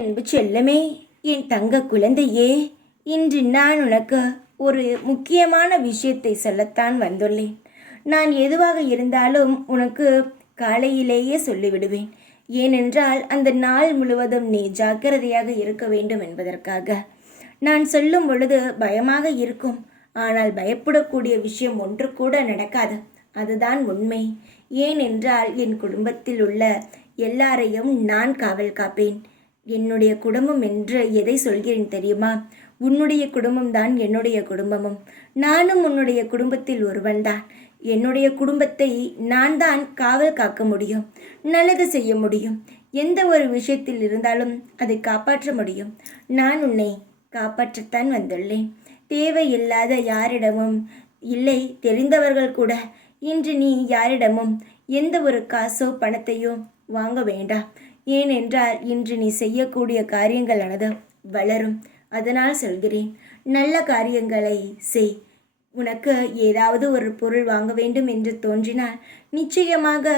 அன்பு செல்லமே, என் தங்க குழந்தையே, இன்று நான் உனக்கு ஒரு முக்கியமான விஷயத்தை சொல்லத்தான் வந்துள்ளேன். நான் எதுவாக இருந்தாலும் உனக்கு காலையிலேயே சொல்லிவிடுவேன். ஏனென்றால் அந்த நாள் முழுவதும் நீ ஜாக்கிரதையாக இருக்க வேண்டும் என்பதற்காக. நான் சொல்லும் பொழுது பயமாக இருக்கும், ஆனால் பயப்படக்கூடிய விஷயம் ஒன்று கூட நடக்காது. அதுதான் உண்மை. ஏனென்றால் என் குடும்பத்தில் உள்ள எல்லாரையும் நான் காவல் காப்பேன். என்னுடைய குடும்பம் என்று எதை சொல்கிறேன் தெரியுமா? உன்னுடைய குடும்பம்தான் என்னுடைய குடும்பமும். நானும் உன்னுடைய குடும்பத்தில் ஒருவன்தான். என்னுடைய குடும்பத்தை நான் தான் காவல் காக்க முடியும், நல்லது செய்ய முடியும். எந்த ஒரு விஷயத்தில் இருந்தாலும் அதை காப்பாற்ற முடியும். நான் உன்னை காப்பாற்றத்தான் வந்துள்ளேன். தேவையில்லாத யாரிடமும் இல்லை, தெரிந்தவர்கள் கூட இன்று நீ யாரிடமும் எந்த ஒரு காசோ பணத்தையோ வாங்க வேண்டாம். ஏனென்றால் இன்று நீ செய்யக்கூடிய காரியங்களானது வளரும். அதனால் சொல்கிறேன், நல்ல காரியங்களை செய். உனக்கு ஏதாவது ஒரு பொருள் வாங்க வேண்டும் என்று தோன்றினால் நிச்சயமாக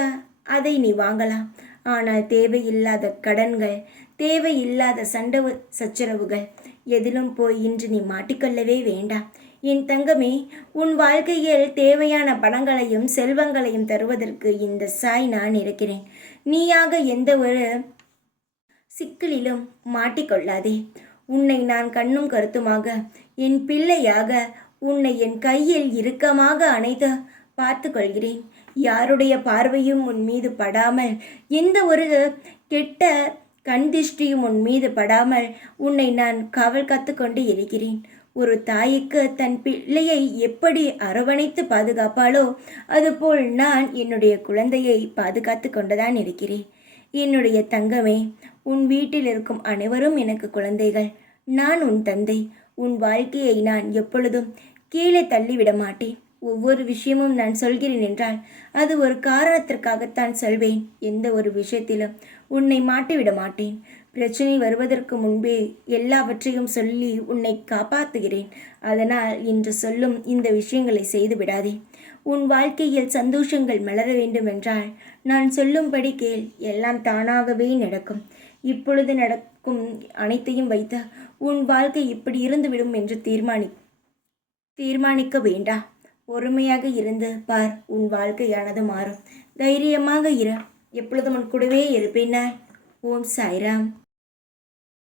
அதை நீ வாங்கலாம். ஆனால் தேவையில்லாத கடன்கள், தேவையில்லாத சண்டை சச்சரவுகள் எதிலும் போய் இன்று நீ மாட்டிக்கொள்ளவே வேண்டாம். என் தங்கமே, உன் வாழ்க்கையில் தேவையான பணங்களையும் செல்வங்களையும் தருவதற்கு இந்த சாய் நான் இருக்கிறேன். நீயாக எந்த ஒரு சிக்கலிலும் மாட்டிக்கொள்ளாதே. உன்னை நான் கண்ணும் கருத்துமாக, என் பிள்ளையாக உன்னை என் கையில் இறுக்கமாக அணைத்து பார்த்து கொள்கிறேன். யாருடைய பார்வையும் உன் மீது படாமல், எந்த ஒரு கெட்ட கண்திஷ்டியும் உன் மீது படாமல் உன்னை நான் காவல் காத்து கொண்டு இருக்கிறேன். ஒரு தாய்க்கு தன் பிள்ளையை எப்படி அரவணைத்து பாதுகாப்பாளோ அதுபோல் நான் என்னுடைய குழந்தையை பாதுகாத்து கொண்டுதான் இருக்கிறேன். என்னுடைய தங்கமே, உன் வீட்டில் இருக்கும் அனைவரும் எனக்கு குழந்தைகள். நான் உன் தந்தை. உன் வாழ்க்கையை நான் எப்பொழுதும் கீழே தள்ளிவிட மாட்டேன். ஒவ்வொரு விஷயமும் நான் சொல்கிறேன் என்றால் அது ஒரு காரணத்திற்காகத்தான் சொல்வேன். எந்த ஒரு விஷயத்திலும் உன்னை மாட்டிவிட மாட்டேன். பிரச்சனை வருவதற்கு முன்பே எல்லாவற்றையும் சொல்லி உன்னை காப்பாற்றுகிறேன். அதனால் இன்று சொல்லும் இந்த விஷயங்களை செய்து விடாதே. உன் வாழ்க்கையில் சந்தோஷங்கள் மலர வேண்டுமென்றால் நான் சொல்லும்படி கேள். எல்லாம் தானாகவே நடக்கும். இப்பொழுது நடக்கும் அனைத்தையும் வைத்து உன் வாழ்க்கை இப்படி இருந்துவிடும் என்று தீர்மானிக்க வேண்டாம். பொறுமையாக இருந்து பார், உன் வாழ்க்கையானது மாறும். தைரியமாக இரு. எப்பொழுதும் உன் கூடவே இருப்பேன். ஓம் சாய்ராம்.